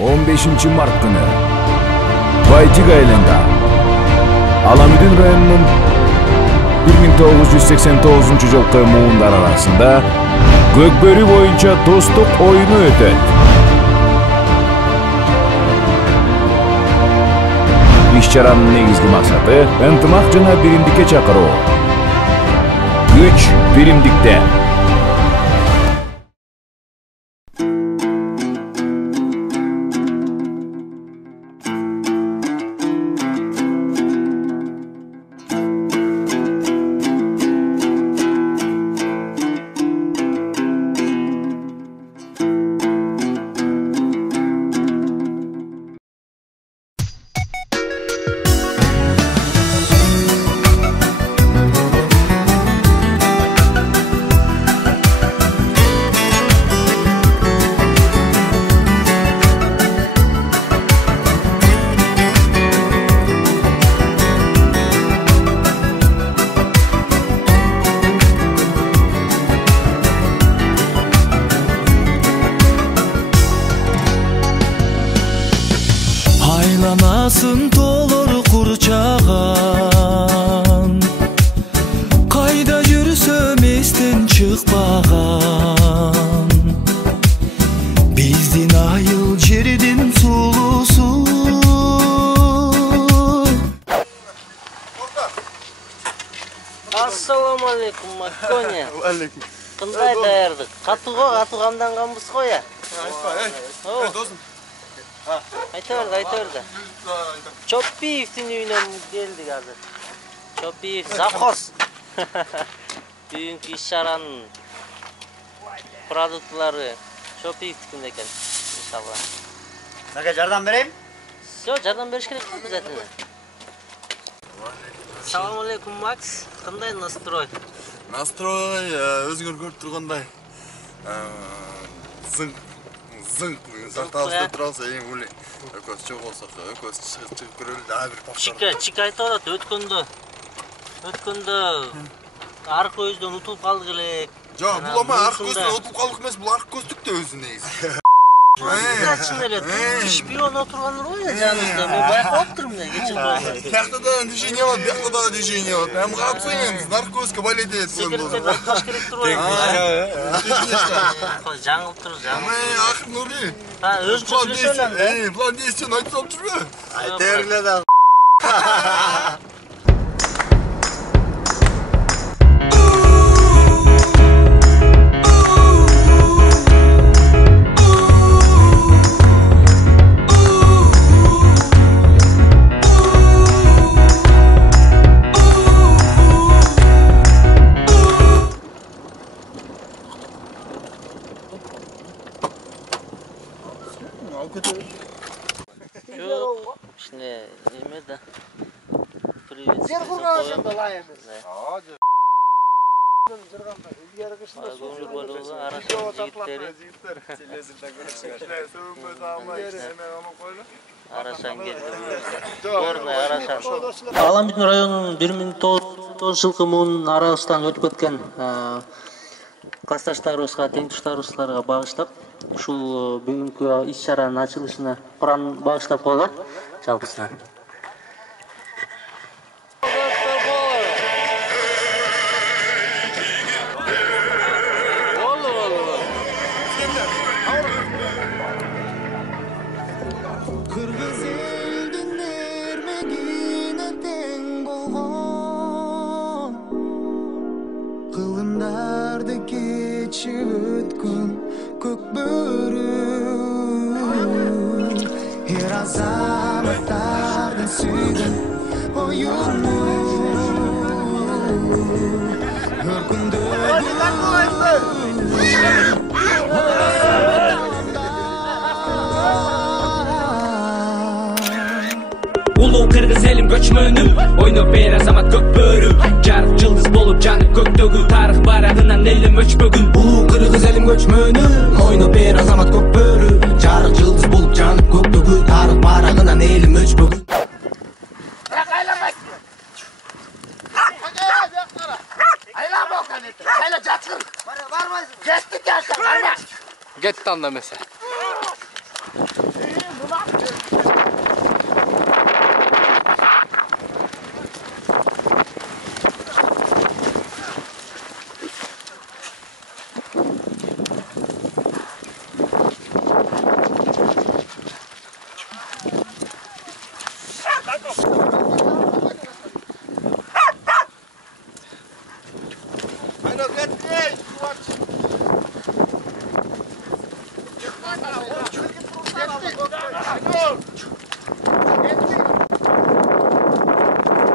15 Mart günü Baycık ayılında Alamüdün rayonunun 1989 жылкы muğunlar arasında Gökbörü boyunca dostluk oyunu ötөт. İş-чаранын негизги максаты ынтымак жана биримдикке чакыруу. Güç birimdikte. Aylanasın tolor kurçağan Kayda yürüsöm estin çıkpağan Bizdin ayıl jeridin sulusu Assalamu alaikum Makkonya. Алейкум. Кандай даярдык? Катууга катуу камданганбыз го я. Досым. Айта берди. Чопиевдин үйүнө келдик азыр. Чопиев завхоз. Бүгүнкү иш-чаранын продуктлары Чопиевдикинде экен, иншалла. Нака жардам берейин? Всё, жардам бериш керек обязательно. Assalamu alaikum Макс. Кандай настрой? Настрой өзгөрүп тургандай. Зың сакталышта турабыз, эң уле. Экөөс чок болсо, экөөс чыгып көрөлү да бир папка. Чика айтып атат, өткөндө аркы көздөн утулуп калдык элек. Жок, бул ама аркы көздөн утулуп калдык эмес, бул аркы көздүк да өзү негизи. Чын эле, шпион отургандар го я жаныбызда. Мен байкап турмун да, кечир болду. Тиякта да движение бар, бияқта да движение бар. Эми катсаңыз, наркотика болет эт. Секреттерди аткарыш керек турбайбы? Жаңылып тур, жаңылып. Акыр нури. Өзүнчө сүйлөшөлүм да. План действиени айтып алып жүрбө. Айта бергиле да. Yok, işte yeme de. Привет. Жер курганышың да лай эмес. Аламүдүн районунун 1909 жылкы муунун арабыздан өтүп кеткен классташтарыбызга, теңтуштарыбызга багыштап ушул бүгүнкү иш-чаранын ачылышына Куран багыштап койгон жалпысына. Кыргыз элдин эрмегине тең болгон Кылымдарды кечип өткөн көк бөрү Эр азаматтардын сүйгөн оюну Улуу кыргыз элим көчмөнү ойноп бер азамат көк бөрү жарык жылдыз болуп жанып көктөгү тарых барагынан элим өчпөгүн улуу кыргыз элим көчмөнү ойноп бер азамат көк бөрү жарык жылдыз болуп жанып көктөгү тарых барагынан элим өчпөгүн Get down the mesa. Araşan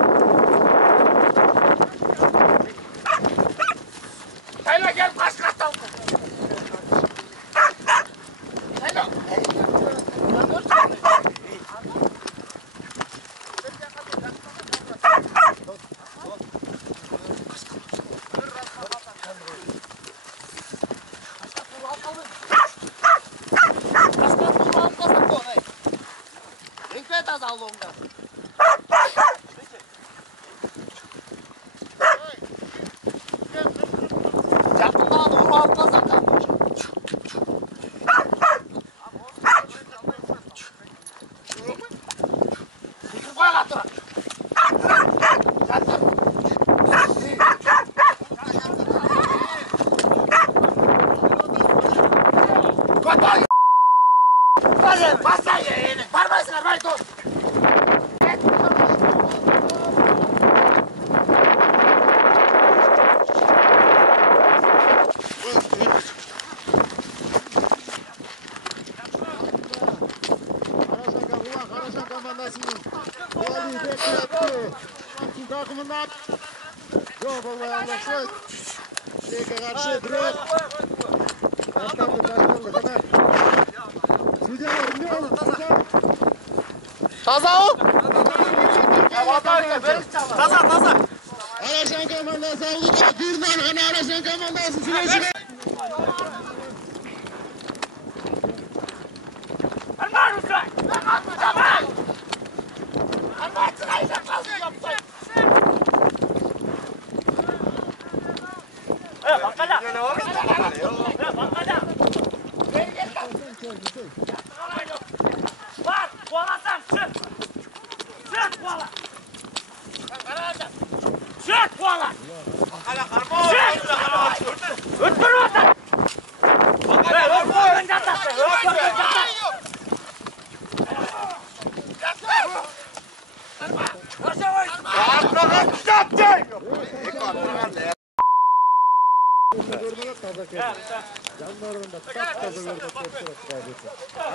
komandası aldık. Bir nargana Araşan komandası süreçine.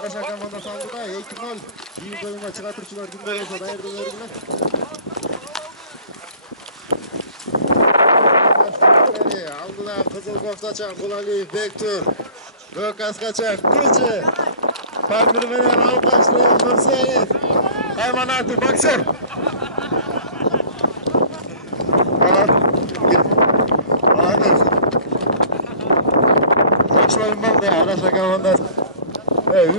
Araşan komandası aldı da 2-0. İyi oyunla çıkartırçılar günler olsa dair dönerdiler. Aldılar Kızıl Koftaçan, Kulaliyev, Bektur, Gökas Kaçak, Kırcı, Parkırmenen Alpaşlı, Nurseyin, Haymanatı, Baksır. Araşan komandası.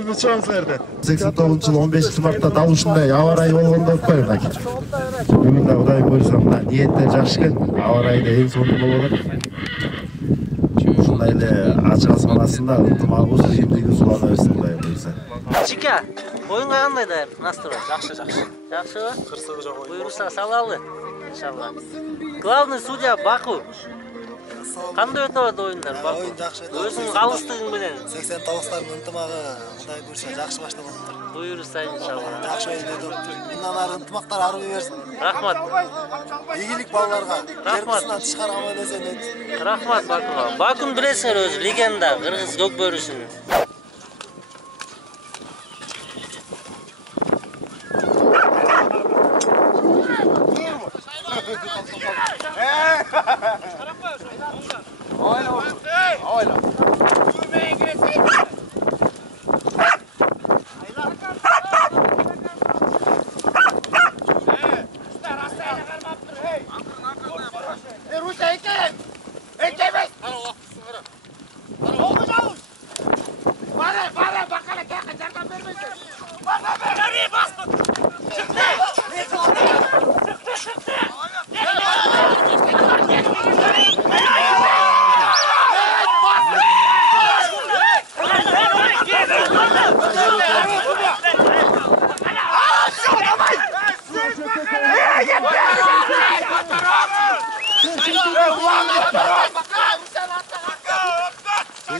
Ümit Çoğuzler'de. 89 yıl 15 Mart'ta dalışında yavarayı olғанда ötпайбыз ake. Бүгін de Құдай бұйырса мына ниеттер жақсы екен. Ауа-райы да ең соңында болады. Ушундай эле ачык асманасында ынтымак болсун, эмдиги сулана берсин Құдай бұйырса. Чика, oyunga qanday dayыр? Настрой? Жақсы. Жақшыбы? Кырсыгы жок ойын. Буйруса салалы. Иншалла. Главный судья Баку. Кандай өтүп атат ойундар? Oyun жақсы өтүп. Өзүңүн калыстыгың менен 89-тардын ынтымагы Құдай буйрса жақсы баштап атыптыр. буйруса иншалла. Жақсы ойын өтүп. Мындан ары ынтымактар арбай берсин. Рахмат. Ийгилик балдарга. Рахмат. Эртисинен тышкары аман эсен өт. Рахмат Бакуга. Бакун билесиңер өзү легенда кыргыз көкбөрүсүн.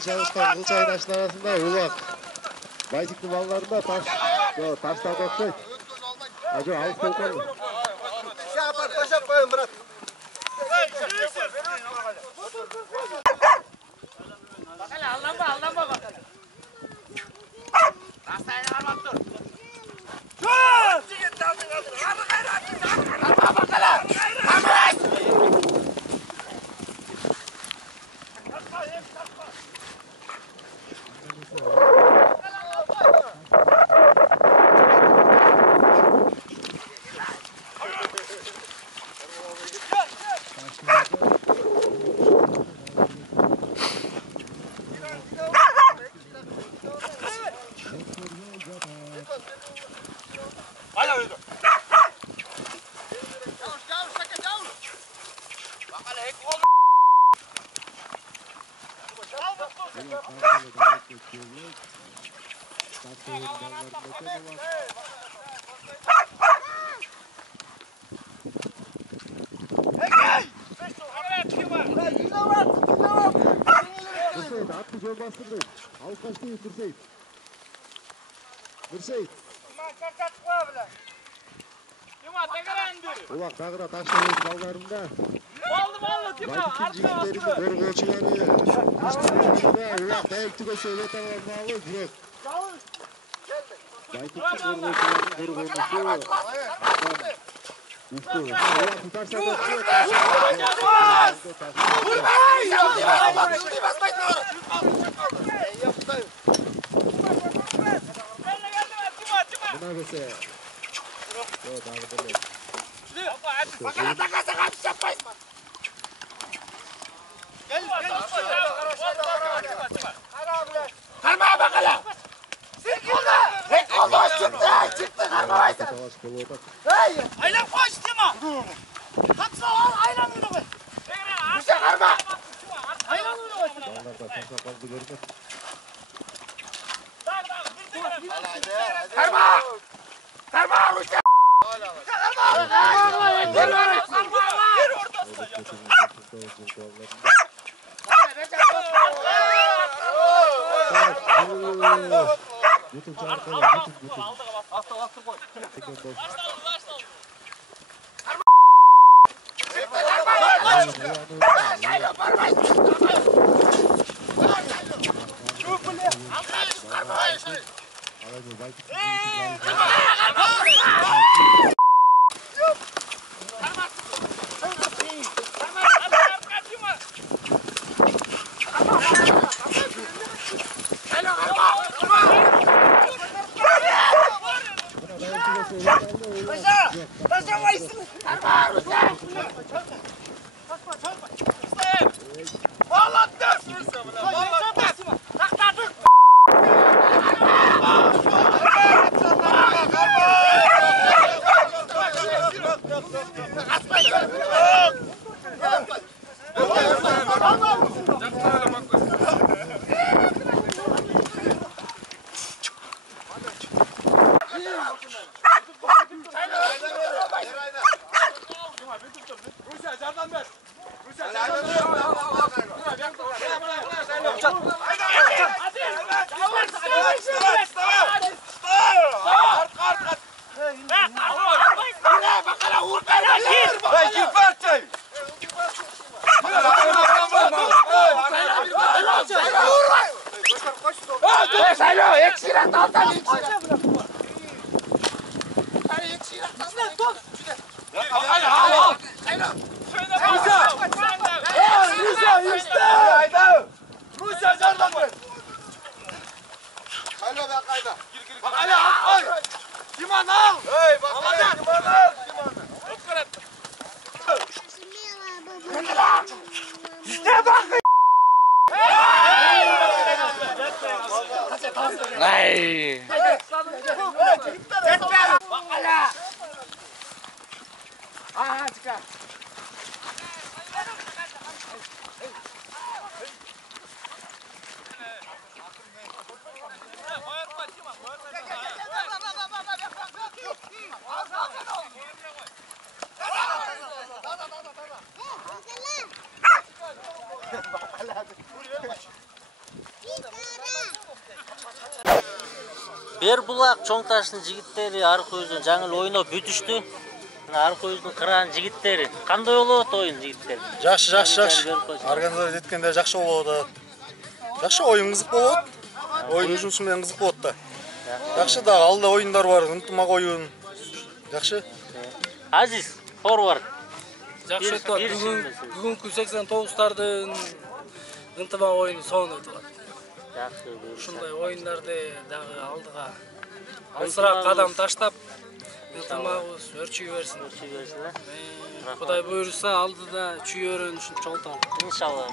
Çalışkan Kılça oynaşın arasında Ulak. Baytıklı ballarında taşlar doktoy. Acı alıp kolkanlı. Taşap koyun bırak. Bakalım aldanma bakalım. Rastayla varmak dur. Atlı yol bastırdı. Alkaç değil Mürseyit. Mürseyit. Ulak dağıra taşlayın ballarında. Ballı tima. Korgoçuları. Ulak dayıktı da söyle tamamlalı. Yok. Dayıktı korgoçuları korgoçu. Ustu. Ulak tutarsa Buna göse. Yok dağıda değil. Bakala takasa kaç yapmayın. Gel. Karma bakala. Sirkilde. Rek oldu çıktı karmaydı. Hey. Aylan koş tima. Kapsa al aylan oyunu. Kuşa karma. Aylan oyunu. Karma. Karma kuşa. Bütün çarpılar, bütün. Astı koy. Бербулак чоң таштын жигиттери аркы өзүн жаңыл ойноп бүтүштү. Аркы өзүн кыран жигиттери. Кандай болот оюн жигиттер? Жакшы. Организация эткенде жакшы болот. Жакшы оюн кызык болот. Оюн жүнсү менен кызык болот да. Жакшы да, алда оюндар бар, ынтымак оюн. Жакшы. Азиз, форвард. Жакшы өтүп атат. Бүгүнкү 89-тардын ынтымак оюну сонун өтүп атат. Ушундай оюндарды дагы алдыга алсыраак кадам таштап, ынтымагыбыз өрчүй берсин. Кудай буйруса алдыда чүйөрөн ушун чоңтон. Иншалла.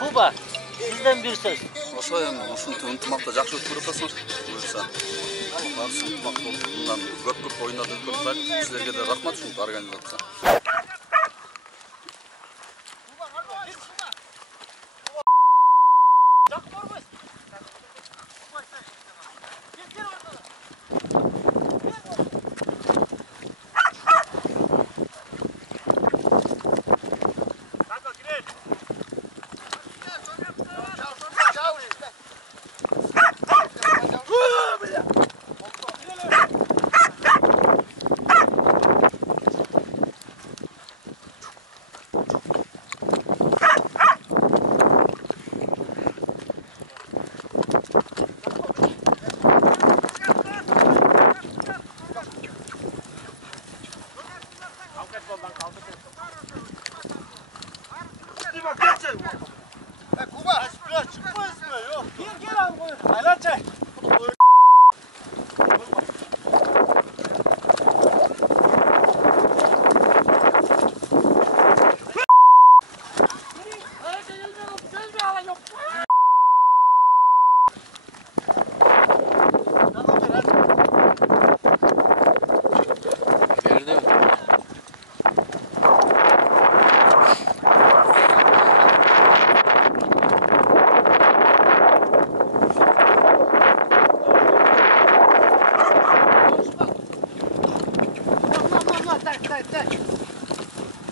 Куба, сизден бир сөз. Ошо эми ушунтип ынтымакта жакшы өтүп атасыңар. Буйруса. Баарысы ынтымак болуп, мындан көп оюндарды өткөрүп, силерге да рахмат ушунтип организация.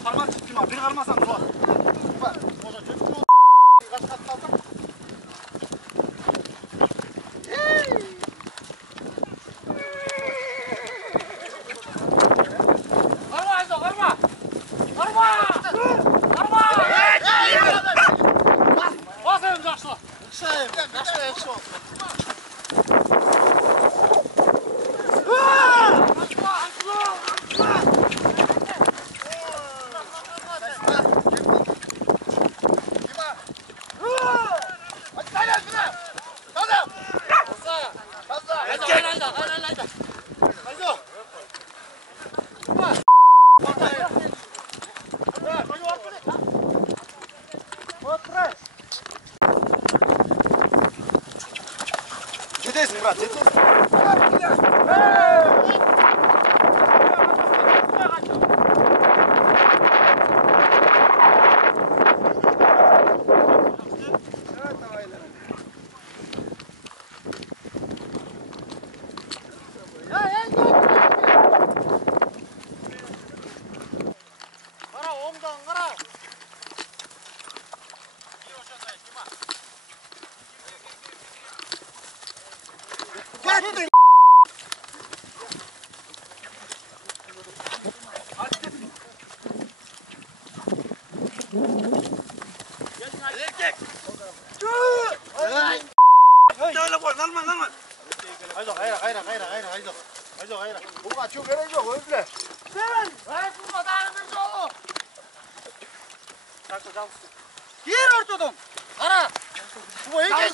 Karman çıktı mı? Bir karmasan zor. Bak. Cedesin Murat, cedesin. Kara, omdan kara. Gel. Erkek. Öyle koy, kalma. Haydi, haydi. Bu kaçıyor, gerek yok, öyle. Sen! Hayır, bu kadar bir yolu. Kalk hocam. Gir ortadan. Ara. Bu erkek.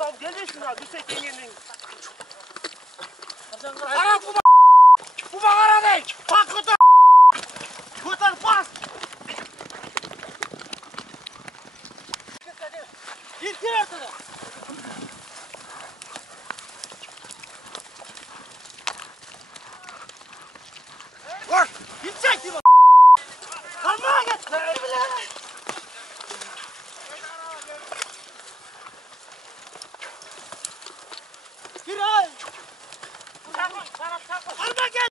Adam gelirsin ya, düşsek yengenin. Ara bu ara değil. Bak kurtar. Kurtar bas. Gir ortada. Vur. Gidecek gibi. Kalmaya git. Gir ay. Kalma gel.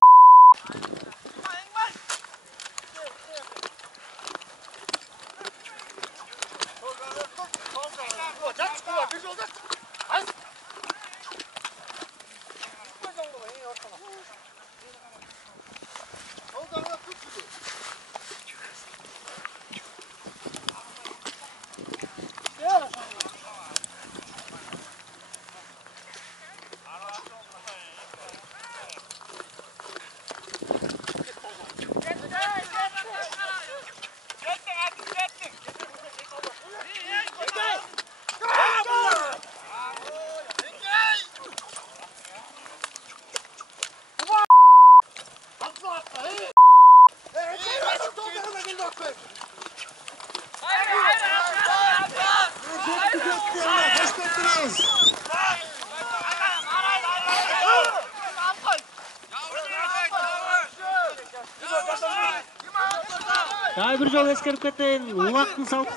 Daha bir жол ескеріп кетейін, уақытын салып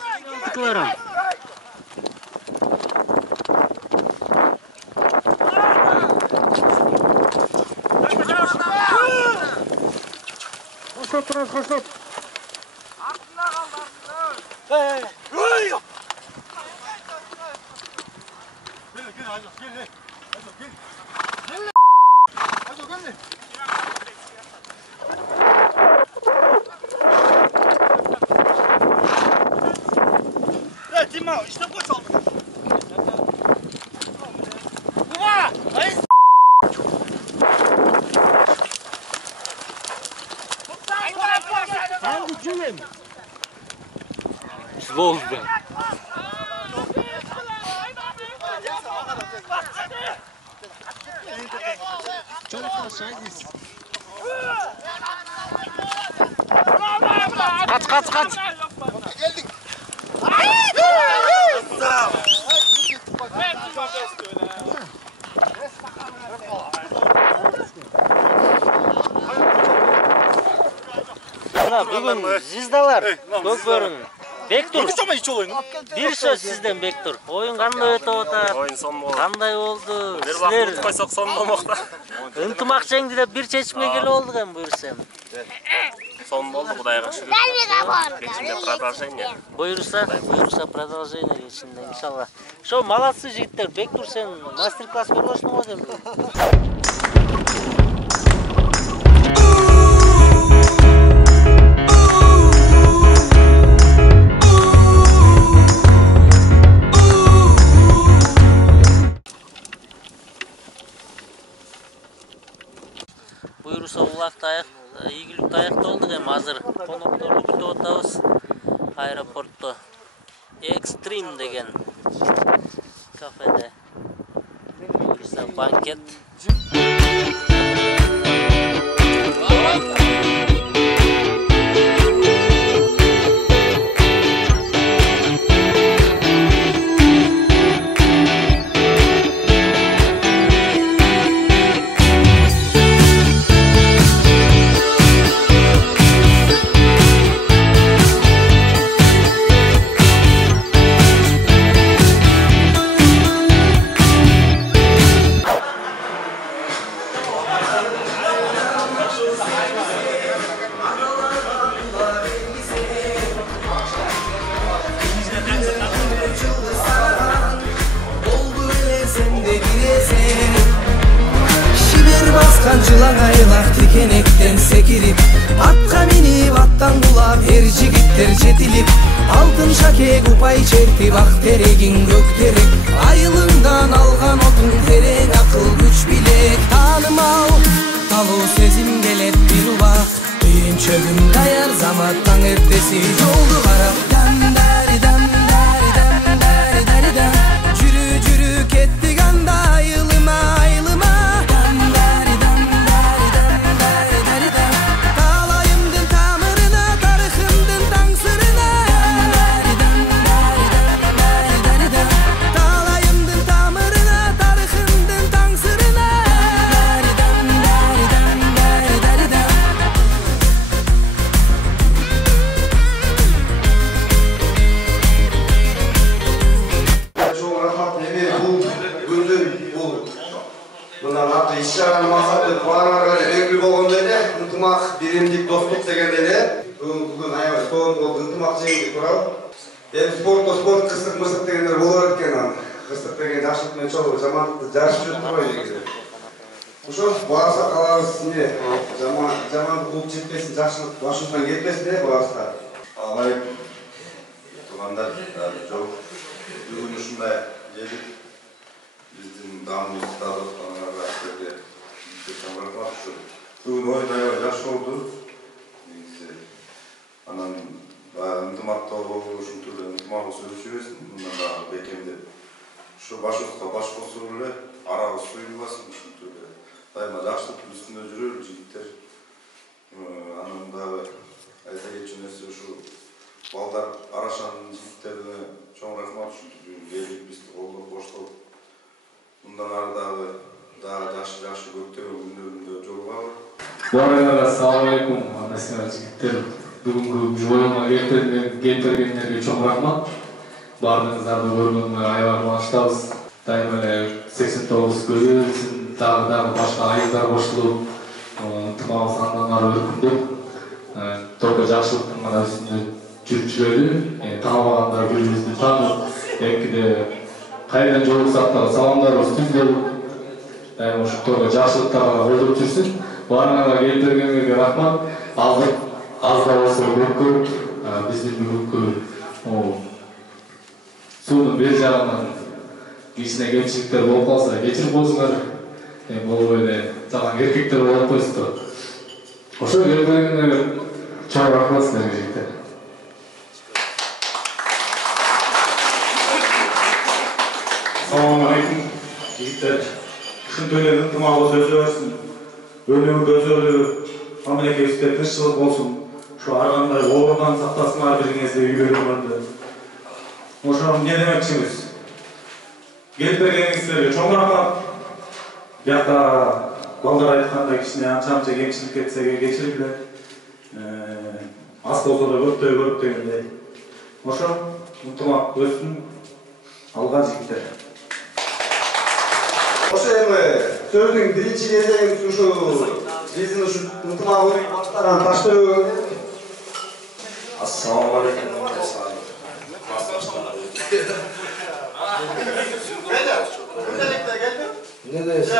tıkılarım. Koşut turun, koşut. Aklına kaldı, aklına. Hey! Gel, haydi, gel. Gel. Dima, işte koş oldu. Baba! Hayır! Ben gücümüm. Zvolzda. Kaç. Geldik. Bugün sizdalar Gökbörün. Bektur. Bir söz sizden Bektur. Oyun qanday ötüp atar? Oyun son oldu. Qanday oldu? Bir vaqt qo'ysak son bo'lmoqda. Ынтымақ жеңді бір чечімге келіп олдық hem buyursam. Son oldu Құдайға шүкір. Geçinde продолжение. Buyursa продолжение geçinde inşallah. Şo молодцы жігіттер, Бектур sen мастер-класс беріп ашың ғой деймін. Buyursa ulaqda аяқ, игілікті аяқта olдық hem hazır қонақтарды күтіп отырмыз. Аэропортта Extreme деген кафеде. Buyursa banket. Жылаң айлақ текенектен секіріп, атқа миніп аттан құлап ер жігіттер жетіліп, алтын шакек ұпай чертіп ақ терегін көктерек, айылыңдан алған отын терең ақыл күч билек, танымал талу сезім келет бір убақ, түйіншөгім даяр замат таң ертесі жолды қарап, дәмдәрі дәмдәрі дәмдәрі дәрі дәм, жүрі жүрі кеттік анда айылыма айылыма. İş-şaranın maqsаты балаларға белгілі болғандай эле ынтымақ, биримдик, достук дегенде эле бүгүн аябай сонун болду ынтымак жеңди туралы. Эми спортто спорт кырсык-мырсык дегендер болор экен анан. Кырсык деген жакшылык менен чогуу жамандыкты жарышып жүрүп турбайбы негизи. Ошо баарса калабыз эмне жаман клуб жетпесин, жакшылык башыбыздан кетпесин э баарыбызга. Алайкум. Туугандар, жок. Бүгүн ушундай жетип биздин дамуубузда аткандарга силерге рахмат. Бүгүн оюн аябай жакшы болду. Негизи анан ынтымакта болуп ушинтип эле ынтымагыбыз өсүп жүрсүн. Мындан дагы бекемдеп ушу башыбызга баш косуп эле арабыз суюлбасын ушинтип эле дайыма жакшылыктын үстүндө жүрөр жигиттер. Анан дагы айта кетчү нерсе ушу балдар Арашанын жигиттерине чоң рахмат ушинтип келип бизди колдоп коштоп. Мындан ары дагы жакшы көктөгөн күндөрүндө жолугабы. Баарыңарга assalamu алейкум, анасына жигиттер. Бүгүнкү оюнга келтиргендерге чоң рахмат. Баарыңыздарды көргөнүмө аябай кубанычтабыз. Дайыма эле 89 көбөйсүн, дагы башка айылдар кошулуп, ынтымагыбыз андан ары өркүндөп, только жакшылыктын гана үстүндө жүрүп жүрөлү. Тааныбагандар бири-бирибизди таанып, экиде кайдан жолуксак дагы саламдарыбыз түз болуп, дайыма ушуларга жакшылыктарга колдоп жүрсүн. Баарыңарга келтиргениңерге рахмат. Az da olsa köpkö, bizim köpkö suunun bir jagынан кичине кемчиликтер болуп калса кечирип коюңуздар. Болбой эле жаман эркектер болуп койсуздар. Ошо келгениңерге чоң рахмат силерге жигиттер. Assalamu alaikum. жігіттер ушинтип эле ынтымагыбыз өсө берсин. Өнүгүү көзөлүү мамлекетибизде тынччылык болсун. Şu arğандай oğurdan saxtasınlar birinizde üyelerim vardı. Oşam ne demekçimiz? Gelip bergenizlerge çoğun rahmat. Yakta balдар aytkандай kişine ança kemçilik etsege geçirdiler. Az bolsa da köptöy көрүп дегендей. Oşam ынтымак өссүн, алган жигиттер. Ошо эми сөздүн биринчи кезегин ушу биздин ушу ынтымагыбызды баштаган Таштөбө. Assalamu alaikum. Ne deyişsin?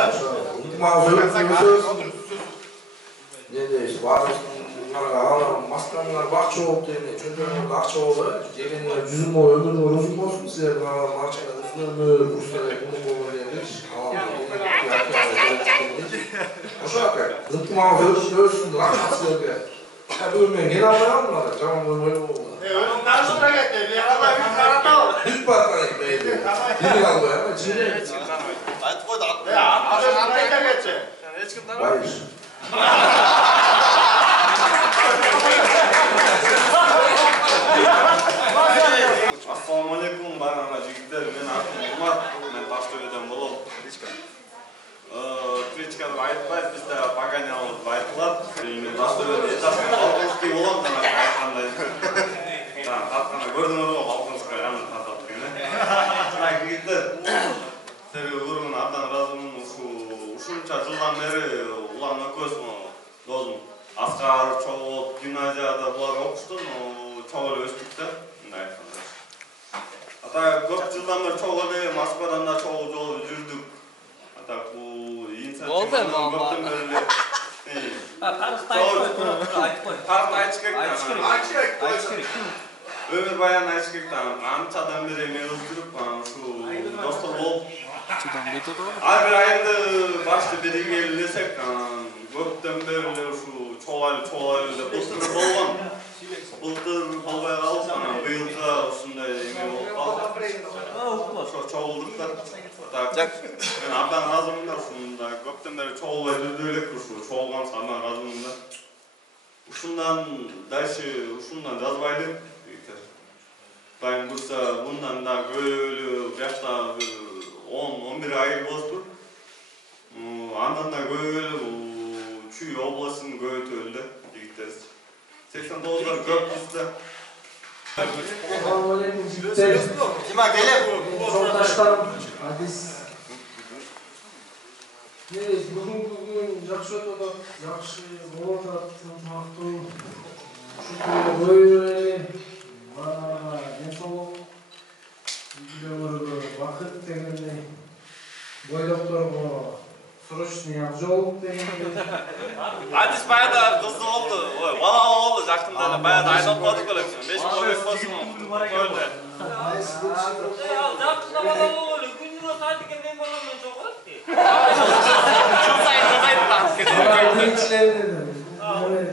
Ne deyişsin? Bazılarına maskanlar bakçı oldu yani. Çünkü bakçı oldu. Cegenler yüzüm o ömrünü uzun olsun. Sizler bana marçada üstüne kurslara bunu demiş. O şu akar. Zıttıma ölsün. Rakmat sizlerge. Ölmeyen gene almayalım mı? Tamam böyle oldu. Ondan sonra gitti. Bir kadar bir karatav. Hiç bakma etmeydi. Biri kaldı ya. Çin'de. Ayıt koydu. Ya adam anlayınca geçecek. Hiç kim tanımıyor? Hayır. Assalamu alaikum barana jigitler. Men atım Umar. Men Taştöbөдөн болом. Критиканы айтпайт, бизде Паганялы айтылат. Мен Таштөбөдө этажга Балконский болом деп айткандай. Татканда көрдүңөр го Балконский аны татат экен. Жигиттер. Себеби урмун абдан ыраазымын. Ушунча жылдан бери улам экөөбүз досум Аскар чогулуп гимназияда булар окушту, чогуу эле өстүк да. Мындай айтканда. Ата көп жылдан бери чогуу эле Москвадан да чогуу жолу жүрдүк. Ата бул инициатива көптөн бери эле. Тарыхты айтыш керек. Өмүр баян айтыш керек. Анчадан бери мен өздүрүп, ушу достор болуп ар бир айында башты бирге элесек, көптөн бери эле ушу чогулайлы деп былтыр болгон. Былтыр болбой калып, быйылга ушундай эме болуп калды. Ошо чогулдук да. Так, мен абдан ыраазымын да ушунда көптөн бери чогулбай жүрдүк элек, ушу чогулганыбызга абдан ыраазымын да. Ушундан дальше ушундан жазбайлы. Дайым бурса мындан да көбөлүү бияқта 10-11 ай болуптур. Андан да көбөлүү Чүй областын көбөйтөлдү жигиттер. 89-дар көп бизде. Assalamu alaikum jigitler. Дима келем. Жолдаштарым, адис. Бүгүнкү күн жакшы өтүп атат, жакшы болуп атат, ынтымактуу. Ушундай көбөйүлө. Ден соолук, үйдөгөргө бакыт дегендей, бойдокторго срочный обжол дегендей. Адис баягы кызды болду, бала болду жакында эле баягы айдап калдык эле. 5 жыл болсун. Жакында бала болду, күнүнө садикке мен балам менен чогулат ди.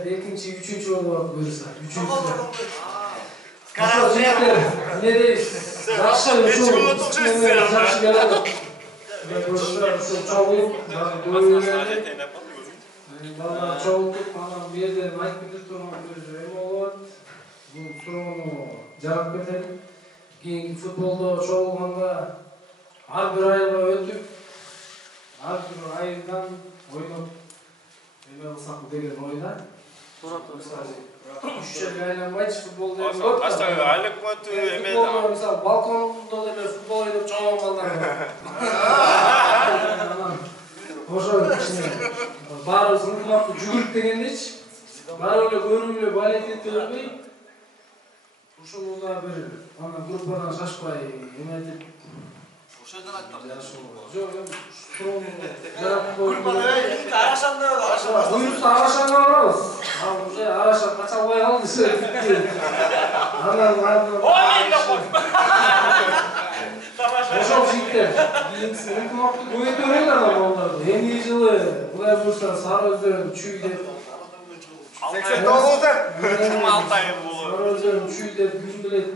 Экинчи, үчүнчү болуп буюрса, үчүнчү. Ne deysiz? Жақсы, жақсы келеді. Çoğuluk, çoğulduk, bana bir yerden ayıp bir turma bir olur. Bu sorunu cevap verelim. Keyingi futbolda çoğulganda har bir ayga ötüp, har bir aydan oynap, neme kılsak bu degen oyda. Üççe aylanmayız futbolda yok da. Aşağı aylık kötü emeği de. Futbolda mesela balkonda da futbol oynayıp çoğun baldan. Oşa içine. Barız ынтымақты жүгіріп дегенде бары эле көрүнүп балет этип өрбөй. Ушуну да бир ана группадан шашпай эметип. Ошодон айттым. Жок, строну жарап коюп. Арашанда арашанда барабыз. Ал уже араша кача албай калды сөз. Анан Ошол жигиттер ынтымакты көбөйтө берели ана балдарды. Эмне жылы кудай буюрса Сары Өзөн Чүй деп 89 деп 26 ай болду. Сары Өзөн Чүй деп күн келет.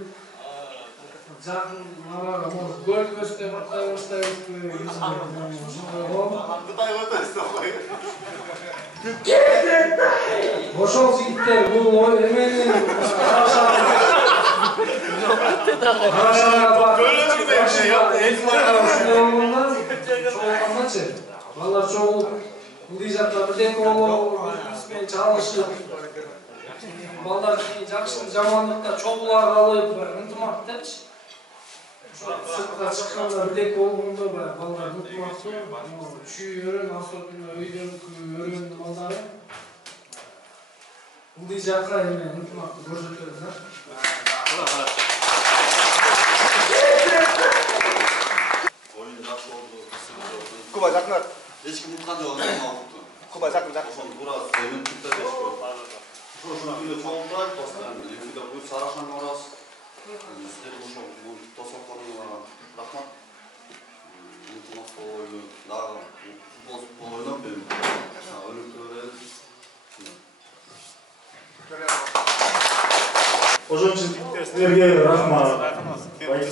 жақын араға көл көстеп Қытай бастайбызбы Қытай ошол жигиттер бул эменин балдар чогулуп бул жакта бирдеке болуп биз чалышып балдар жакшы жамандыкта чогула калып ынтымак депчи сыртка чыкканда бирдеке болгондо балдар ынтымактуу чүйөрөн особенно өйдөнкү өргөндү балдары бул жакка эме ынтымакты көрсөтөбүз Oyun жақсы oldu. Kuba жақын. Ешкім ұтқан жоқ. Kuba жақын. Burası senin tüpte beşko. Şu günde çoğunlar dostlarım. Şimdi bu Saraşan orası. Sizler bu çok bu tosaklarına rahmat. Unutmak oyunu daha futbol oynap benim. Ölüm töreleri. Ошон үчүн силерге рахмат.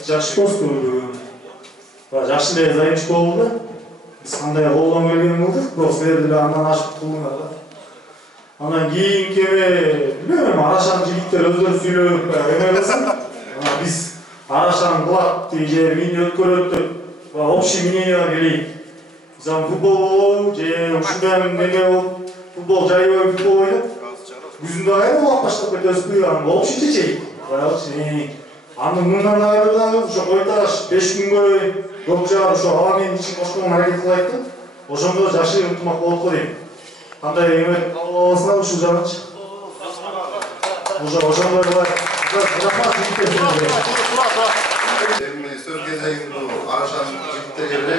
Жакшы досту. Жакшы эле заимчик болду. Биз кандай колдон келген кылдык, бирок силер деле андан ашык кылдыңар да. Анан кийинки билбейм, Арашан жигиттер өздөрү сүйлөп эме кылсын. Биз Арашан кылат же мени өткөрөт деп общий мненияга келейик. Биз футбол болобу же ушундай неме болуп футбол жайбай футбол ойноп Yüzünde ayı mı başta böyle özgürlüğün bol çiçeği. Anı bundan ayrıdan şu koytaş 5 gün boyu dokçalar şu havamen için koşkun hareket kılaydı. O zaman da yaşı unutmak olup koyayım. Anda yemek olmasına şu canı çık. O zaman da var. Bırakmaz gitti. Söz gezeyim bu Araşan gitti yerine.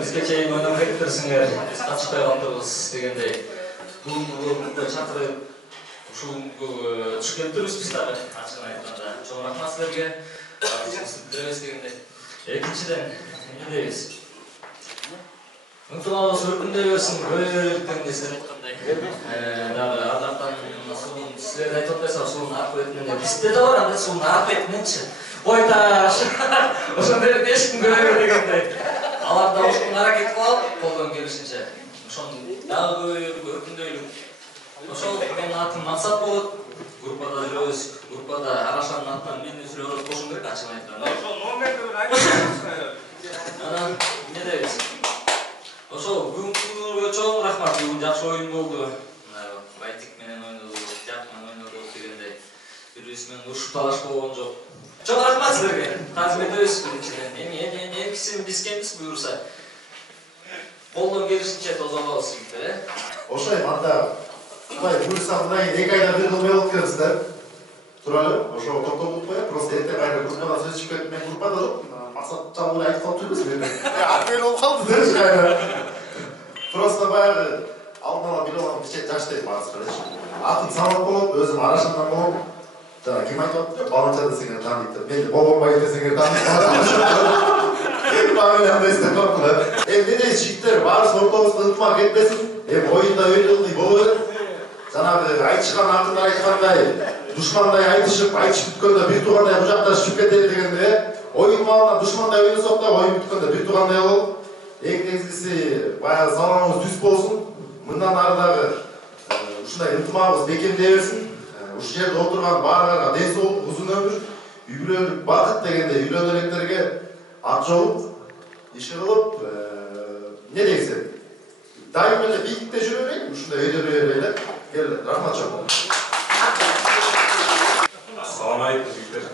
Бизге чейин ойноп кетиптирсиңер, биз катышпай калдыбыз дегендей. Бүгүнкү чакырып ушул түшкөнбүз биз дагы ачыгын айтканда. Чоң рахмат силерге. Билебиз дегендей. Экинчиден эмне дейбиз? Ынтымагыбыз өркүндөй берсин, көйгөйлүктөн десем айткандай. Дагы ардактан суун силер айтып атпайсызбы, суунун ар бетинен бизде да бар андай суунун ар бетиненчи. Ойташ. Ошондой ешким көрбөйт дегендей. Аларда ошону аракет кылып, колдон келишинче. Ошону дагы көбөйүп, өркүндөйлүк. Ошол менин атым максат болот. Группада жүрөбүз. Группада Арашанын атынан мени сүрөбүз кошун керек ачыгын айтканда. Ошол номерди айтыңызчы. Анан эмне дейбиз? Ошол бүгүнкүгө чоң рахмат. Бүгүн жакшы оюн болду. Байтик менен ойнодук, жакын ойнодук дегендей. Бири-бириз менен урушуп талаш болгон жок. Чоң рахмат силерге. Казметтебиз биринчиден. Эмгиси биз буюрса. Колдон келишинче тозолобуз жигиттер, Ошой анда Кудай буюрса мындай 2 айда бир жыл болуп келсиздер. Туралы, ошо токтолуп коюп, просто эртең айда группада сөз чыгып кетип, мен группада жок. Максат чалгы айтып калып жүрбүз мен. Апел болуп калды деши кайра. Просто баягы алдын ала билип алган кичек жаштайм баарыбыз. Атым Самат болот, өзүм Арашандан болот. Жана ким айтып атты? Баланча десеңер тааныйт деп. Мен Бобонбай десеңер тааныйт. Баары андай істеп калыптыр. Не дейсиз жигиттер, баарыбыз ортобузда ынтымак кетпесин. Оюнда өйдөлдүй боло берет. Жанагы айтышкан артынан айткандай, душмандай айтышып бүткөндө бир туугандай кучакташып кетели дегенде, оюн маалында душмандай ойносок да оюн бүткөндө бир туугандай болуп, эң негизгиси баягы саламыбыз түз болсун. Мындан ары дагы ушундай ынтымагыбыз бекемдей берсин. Ушул жерде отурган баарыңарга ден соолук, узун өмүр, үй бүлөлүк бакыт дегенде үйлөнө электерге ат жолуп, иш кылып, эмне дейсиң? Дайым эле бийликте жүрө берейин, ушундай өйдө берели. Кел, рахмат чоң. Assalomu alaykum жигиттер.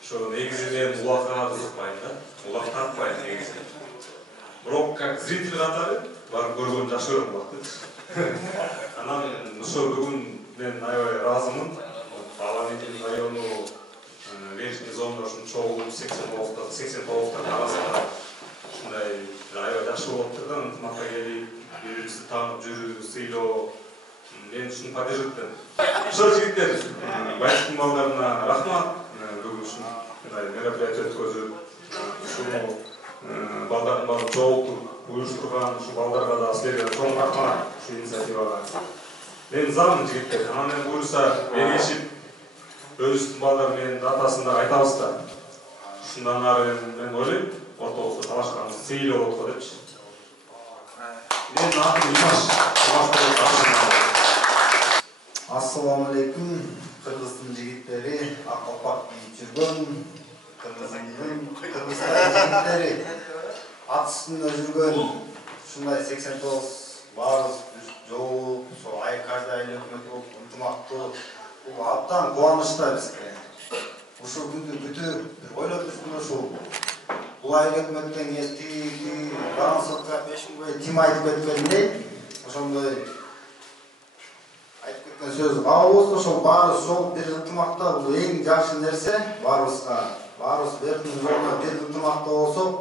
Şu негизинен улакка кызыкпайм да. Улак тартпайм негизинен. Бирок как зритель катары барып көргөн жакшыраак болот. Анан ошо бүгүн мен аябай ыраазымын. Парламенттин району верхний зона ушун чогулуп 80 толуктар арасында ушундай аябай жакшы болуп турган ынтымакка келип, бири-бирибизди таанып жүрүү, сыйлоо мен ушуну поддерживать этем. Ошо жигиттер, Байтиктин балдарына рахмат. Бүгүн ушундай мероприятие өткөзүп, ушул балдардын баары чогултуп уюштурган ушул балдарга да силерге чоң рахмат ушул инициативага. Мен замын жигиттер, анан буюрса эргешип өзүбүздүн балдар менен датасын да айтабыз да. Ушундан ары мен ойлойм, ортобузда талашканыбыз сейил болот го депчи. Менин атым Имаш. Assalamu alaikum. Kırgızстан жигиттери, ак калпак кийип жүргөн Kırgızстан жигиттери, ат үстүндө жүргөн ушундай 89 баарыбыз жолу, каждый айыл өкмөт болуп ынтымактуу, бул абдан кубанычта бизге. Ушул күндү бүтүп ойлоп жүрсүң ушул бул айыл өкмөттөн кетти, баран сотко 5 күн бою тим айтып кеткендей, ошондой айтып кеткен сөз кабыл ошол баарыбыз жол бир ынтымакта, бул эң жакшы нерсе баарыбызга. Баарыбыз бирдин жолуна бир ынтымакта болсок,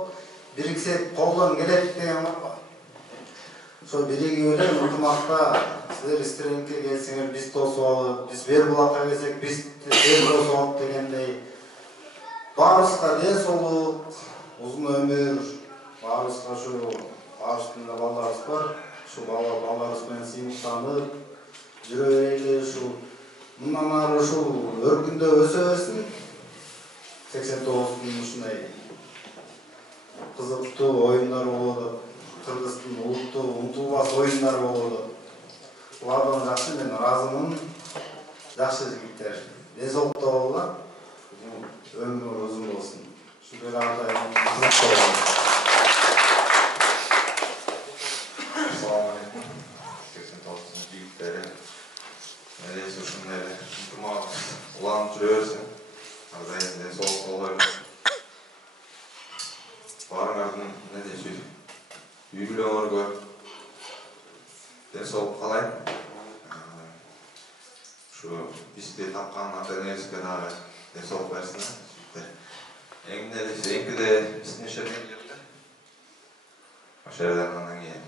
бириксек колдон келет деген бар. Ошо бириги эле ынтымакта силер Истренкке келсеңер биз тосуп алып, биз бер булакка келсек биз бер тосуп алып дегендей. Баарыбызга ден соолук, узун өмүр, баарыбызга ушу баарыбыздын да балдарыбыз бар. Ушу балдарыбыз менен сыймыктанып жүрө берели, ушу мындан ары ушул өркүндө өсө берсин. 89-дун ушундай кызыктуу оюндар болду. Кыргыздын улуттуу унутулбас оюндар болду. Булардан жакшы мен ыраазымын. Жакшы жигиттер. Ден соолукта болгула. Өмүр узун болсун. Ушундай атайын кызыктуу болсун. Assalamu alaikum. 89-дун жигиттери. Элес ушундай ынтымак уланып жүрө берсин. Ардайым ден соолук боло берсин. Баарыңардын эмне дейсиз? Үй бүлөңөргө ден соолук каалайм. Ушу бизди тапкан ата-энебизге дагы ден соолук берсин. Эң элеси эңкиде биздин ишерден келди. Ошол жерден андан кийин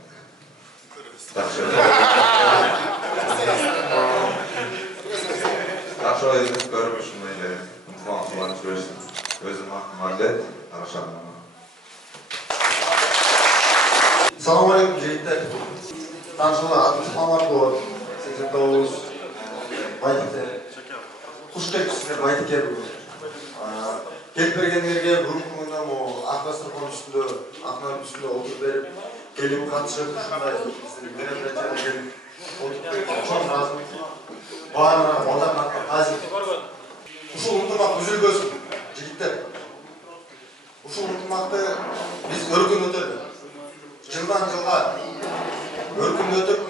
жакшы ойун көрүп ушундай эле ынтымактууланып жүрөсүн. Өзүм атым Марлет, Арашан. Assalamu alaikum жигиттер. Таңшылы атым Мамат болот. 89 Байтиктер. Куш келипсиздер Байтикке бүгүн. Келип бергендерге бүгүнкү күндө ак дасторкон үстүндө, акнардын үстүндө отуруп берип, келип катышып, ушундай биздин мероприятияга келип отуруп берип, чоң ыраазымын. Баарына балдардын атынан таазим. Ушул ынтымак үзүлбөсүн, жигиттер. Ушул ынтымакты биз өркүндөтөлү. Жылдан жылга өркүндөтүп,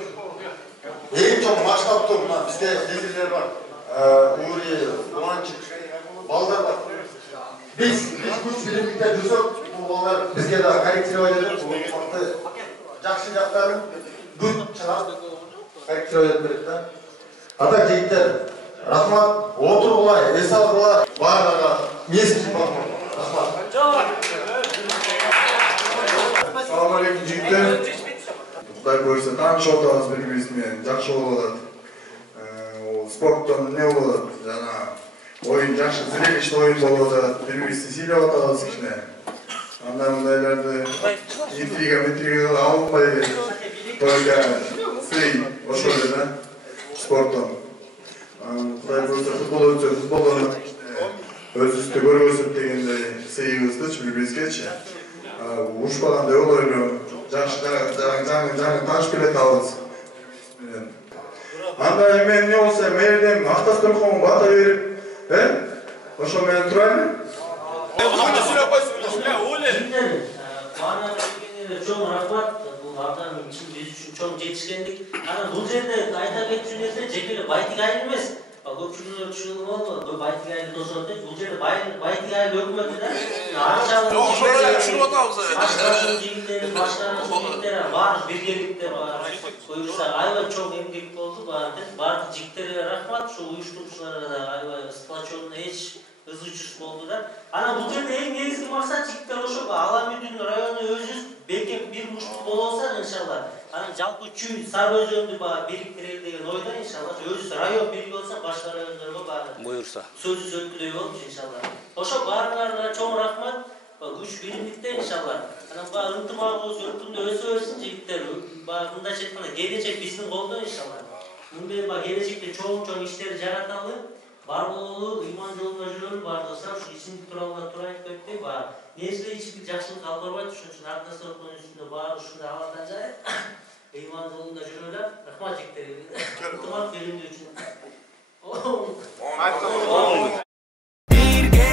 эң чоң масштабтуу мына бизде лидерлер бар. Ури, Уланчик, балдар бар. Biz күч биримдикте жүрсөк, бул балдар бизге да корректировать этип, бул ынтымакты жакшы жактарын бүт чыгап корректировать этип берет да. Ата жигиттер, рахмат, отургула, эс алгыла, баарына мезгил бар. Рахмат. Assalamu alaikum жигиттер. Кудай буйрса тааныша отабыз бири-бириз менен, жакшы болуп атат. Спорттон эмне болуп атат? Жана oyun жакшы зрелищный oyun болуп атат. Бири-бирибизди сыйлап атабыз кичине. Анда мындайларды интрига алынбай только сый ошол эле да. Спорттон. Кудай буйрса футбол өтсө, футболдон өзүбүздү көргөзүп дегендей сыйыбыздычы бири-бирибизгечи. Ушпагандай боло эле жакшы жаңы таанышып келатабыз. Анда эме эмне болсо, мэрден ак дасторконго бата берип, ошо менен турайлы. Чоң рахмат, бул абдан биз үчүн чоң жетишкендик. Анан бул жерде айта кетчү нерсе жеке эле Байтик айыл эмес. Көпчүлөр түшүнүп алды, Байтик айыл тосот деп. Бул жерде Байтик айыл өкмөтү да. Аршалын түшүнүп атабыз. Аршалын жигиттери, башкаруу жигиттери бар, биргеликте бар. Буюрса аябай чоң эмгек болду, баардык жигиттерге рахмат. Ошол уюштуруучуларга да аябай сплочённый эч ызычуусуз болду да. Анан бул жерде эң негизги максат жигиттер ошо Аламүдүн району өзүбүз бекем бир муштук боло алса иншалла. Анан жалпы Чүй, Сары Өзөндү бириктирели деген ойдо иншалла. Өзүбүз район бирге болсо башка райондорго буюрса сөзүбүз өткүдөй болот иншалла. Ошо баарыңарга чоң рахмат. Güç birlikte inşallah. Yani ıntımağımız yurtunda ösün jigitler. Bunda çetkana gelecek bizim kolda inşallah. Bunda gelecekte çoğun işleri jaratalı. Var bolulu, iman yolunda жүрөлү бар достар, ушу ичимдик тууралуу турайык деп деп бар. Нерсе ичимдик жакшылык алып барбайт, ошон үчүн артына сорокунун үстүндө баары ушундай абалдан жайып, иман жолунда жүрөлөр. Рахмат жигиттерге. Ынтымак берүүнү үчүн. Бирге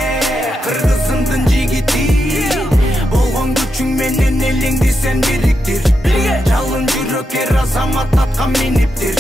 кыргызымдын жигити, болгон күчүң менен элиңди сен бириктир. Жалын жүрөк эр азамат аткан миниптир.